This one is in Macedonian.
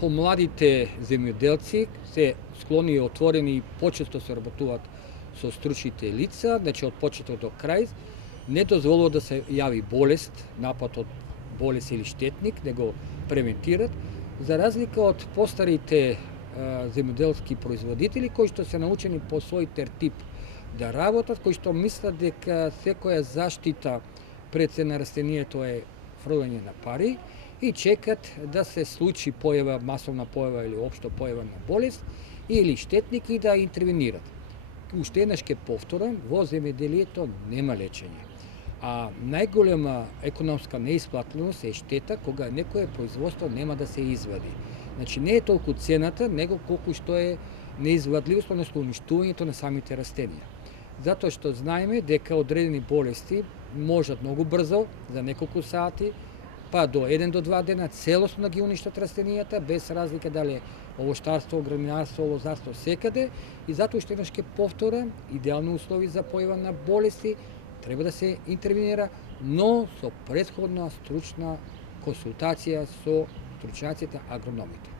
Помладите земјоделци се склони и отворени и почесто се работуваат со стручните лица, значи од почеток до крај, не дозволува да се јави болест, напад од болест или штетник, да го превентират, за разлика од постарите земјоделски производители кои што се научени по свој тертип да работат, кои што мислат дека секоја заштита пред се на растението е фрлање на пари и чекат да се случи појава, масовна појава или општо појава на болест или штетник и да интервенират. Уште еднаш ке повторам, во земјоделието нема лечење. А најголема економска неисплатливост е штета кога некое производство нема да се извади. Значи не е толку цената, него колку што е неизвадливост, односно уништувањето на самите растенија. Затоа што знаеме дека одредени болести можат многу брзо, за неколку сати, па до 1 до 2 дена целосно да ги уништат растенијата, без разлика дали овоштарство, граминарство, лозарство, секаде. И затоа уште еднаш ке повторам, идеални услови за појава на болести треба да се интервенира, но со претходна стручна консултација со стручњаците агрономите.